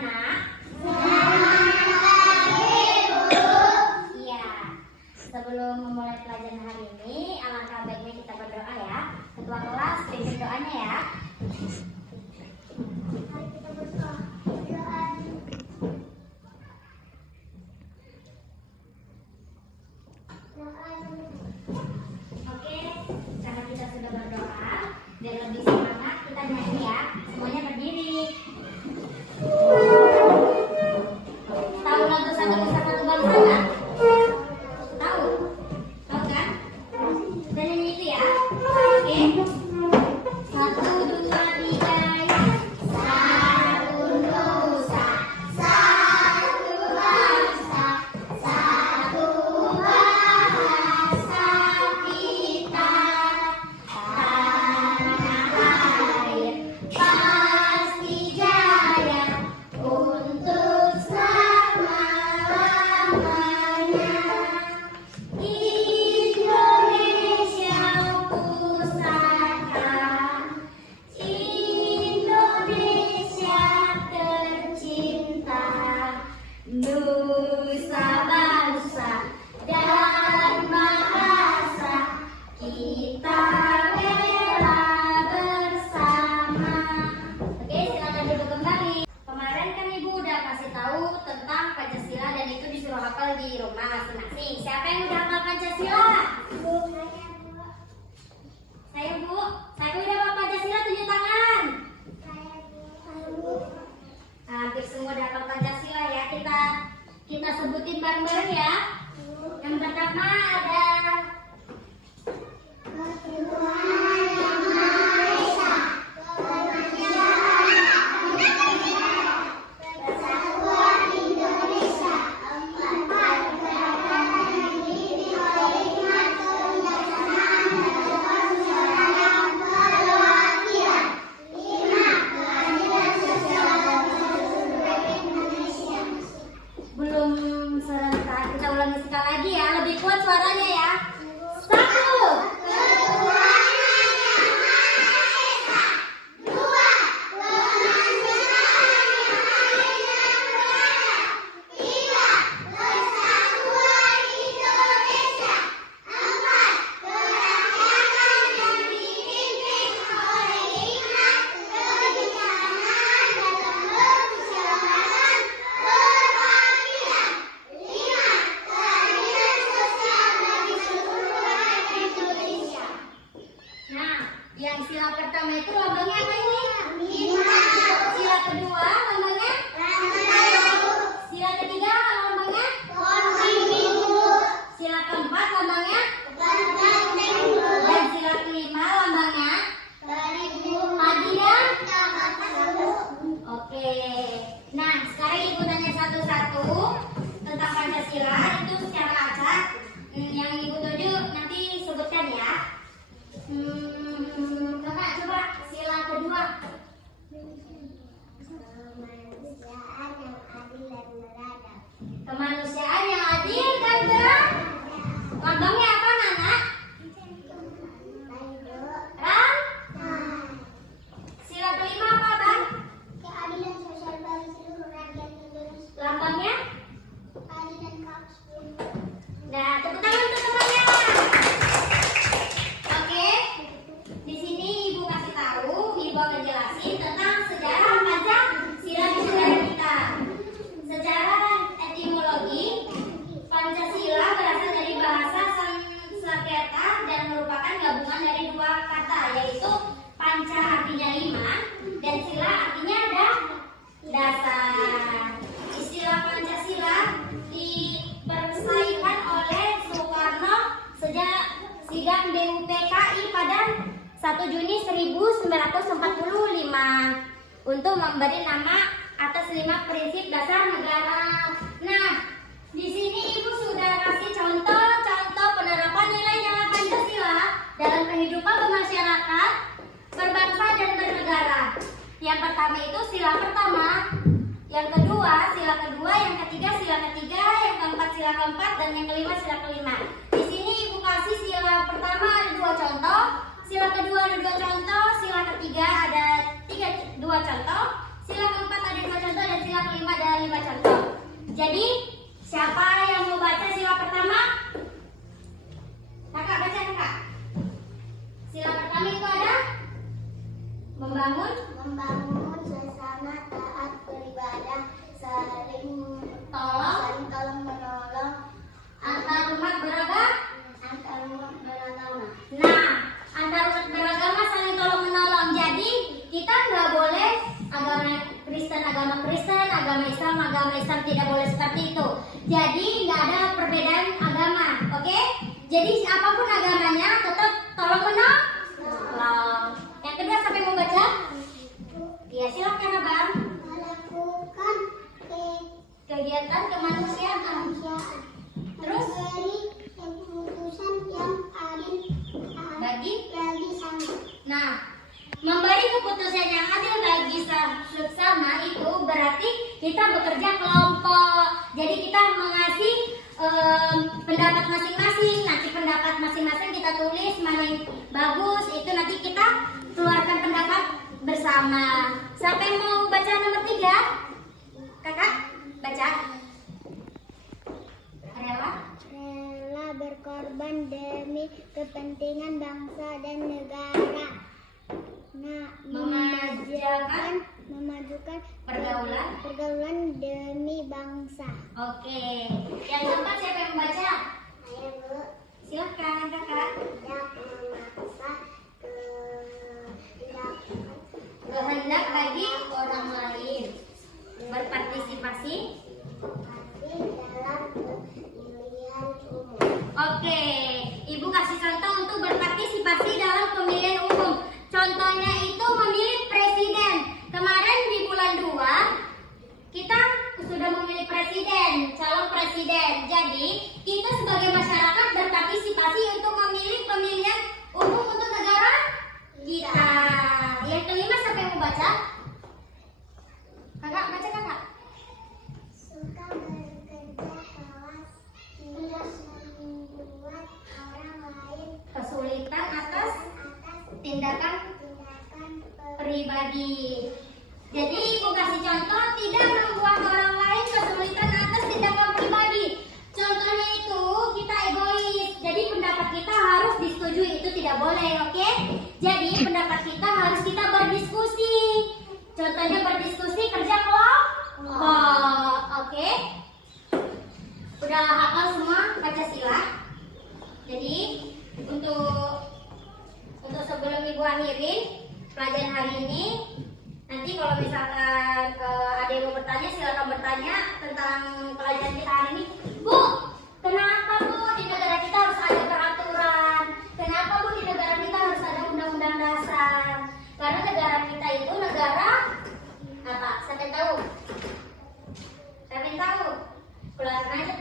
anak-anak? Iya. Sebelum memulai pelajaran hari ini, alangkah baiknya kita berdoa ya. Ketua kelas, pimpin doanya ya. Mari kita berdoa. Oke, karena kita sudah berdoa, biar lebih semangat kita nyanyi ya. Semuanya berdiri. Tahu lagu Satu Nusa Satu Bangsa nggak? Tahu? Tahu kan? Kita nyanyi itu ya. Oke. 1, 2, 3 ya. Satu Nusa, satu bangsa, satu bahasa kita. Tanah air pasti jaya untuk selama-lamanya. Indonesia pusaka, Indonesia tercinta, nusa bangsa dan bahasa kita bela bersama. Oke, silakan duduk kembali. Kemarin kan Ibu udah kasih tahu tentang Pancasila dan itu disuruh hafal di rumah masing-masing. Siapa yang udah hafal Pancasila? Saya Bu. Saya udah hafal Pancasila, tunjuk tangan. Hampir semua udah hafal Pancasila ya. Kita sebutin bareng-bareng ya. Yang pertama ada belum serentak. Kita ulangi sekali lagi ya. Lebih kuat suaranya ya. 1. Nah, yang sila pertama itu lambangnya apa ini? Sila kedua lambangnya? Sila ketiga lambangnya? Sila keempat lambangnya? Dan sila kelima lambangnya? Padi dan? Oke. Nah, sekarang Ibu tanya satu-satu tentang Pancasila itu secara acak. Yang Ibu tuju nanti sebutkan ya. Kakak coba sila kedua. Kemanusiaan yang adil dan beradab. Lambangnya apa, Nana? Ram? Sila kelima apa, Bang? Keadilan sosial bagi seluruh rakyat Indonesia. Lambangnya? Keadilan kaum. Nah, tepuk tangan untuk temannya. Oke. Di sini Ibu kasih tahu, Ibu akan jelasin tentang sejarah Pancasila di negara kita. Sejarah dan etimologi Pancasila berasal dari bahasa Sanskerta dan merupakan gabungan dari dua kata, yaitu panca artinya 5 dan sila artinya dasar. Istilah Pancasila dipersaingkan oleh Soekarno sejak sidang BUPKI pada 1 Juni 1945 untuk memberi nama atas 5 prinsip dasar negara. Nah, di sini Ibu sudah kasih contoh-contoh penerapan nilai-nilai Pancasila dalam kehidupan bermasyarakat, berbangsa dan bernegara. Yang pertama itu sila pertama, yang kedua sila kedua, yang ketiga sila ketiga, yang keempat sila keempat, dan yang kelima sila kelima. Di sini Ibu kasih sila pertama ada 2 contoh, sila kedua ada 2 contoh, sila ketiga ada 2 contoh, sila keempat ada 2 contoh, dan sila kelima ulangi baca contoh. Jadi siapa yang mau baca sila pertama? Kakak baca kakak. Sila pertama itu ada membangun, suasana taat beribadah, saling tolong, menolong, antar umat beragama. antar beragama. Nah, antar umat beragama saling tolong menolong. Jadi kita nggak boleh agama Kristen, agama Islam tidak boleh seperti itu. Jadi nggak ada perbedaan agama, oke? Jadi apapun agamanya tetap tolong menolong. Yang kedua siapa yang mau baca? Ya silakan abang. Melakukan Kegiatan kemanusiaan. Terus memberi keputusan yang adil bagi. sama. Nah, memberi keputusan yang adil bagi sesama itu berarti kita bekerja kelompok. Jadi kita mengasih pendapat masing-masing. Nanti pendapat masing-masing kita tulis mana yang bagus. Itu nanti kita keluarkan pendapat bersama. Siapa yang mau baca nomor 3? Kakak, baca. Rela berkorban demi kepentingan bangsa dan negara. Nah, memajukan pergaulan demi bangsa. Oke. Yang keempat siapa yang membaca? Saya Bu, Silakan kakak. tidak memaksa Kehendak bagi orang lain. Berpartisipasi. dalam pemilihan umum. Oke, Ibu kasih contoh untuk berpartisipasi dalam pemilihan umum. Contohnya itu memilih presiden. Kemarin di bulan 2 kita sudah memilih presiden, calon presiden. Jadi kita sebagai masyarakat berpartisipasi untuk memilih pemilihan umum untuk negara kita. Yang kelima siapa yang mau baca? Kakak, baca kakak. Suka bekerja keras, tidak membuat orang lain Kesulitan atas atas tindakan tindakan pribadi. Jadi Ibu kasih contoh tidak membuat orang lain kesulitan atas tindakan pribadi. Contohnya itu kita egois. Jadi pendapat kita harus disetujui, itu tidak boleh, oke? Jadi pendapat kita harus kita berdiskusi. Contohnya berdiskusi kerja kelompok, oke? Udah hafal semua Pancasila? Jadi untuk sebelum Ibu akhirin pelajaran hari ini, nanti kalau misalkan ada yang mau bertanya, silakan bertanya tentang pelajaran kita hari ini. Bu, kenapa Bu di negara kita harus ada peraturan? Kenapa Bu di negara kita harus ada undang-undang dasar? Karena negara kita itu negara apa? Siapa yang tahu? Siapa yang tahu? Keluarin aja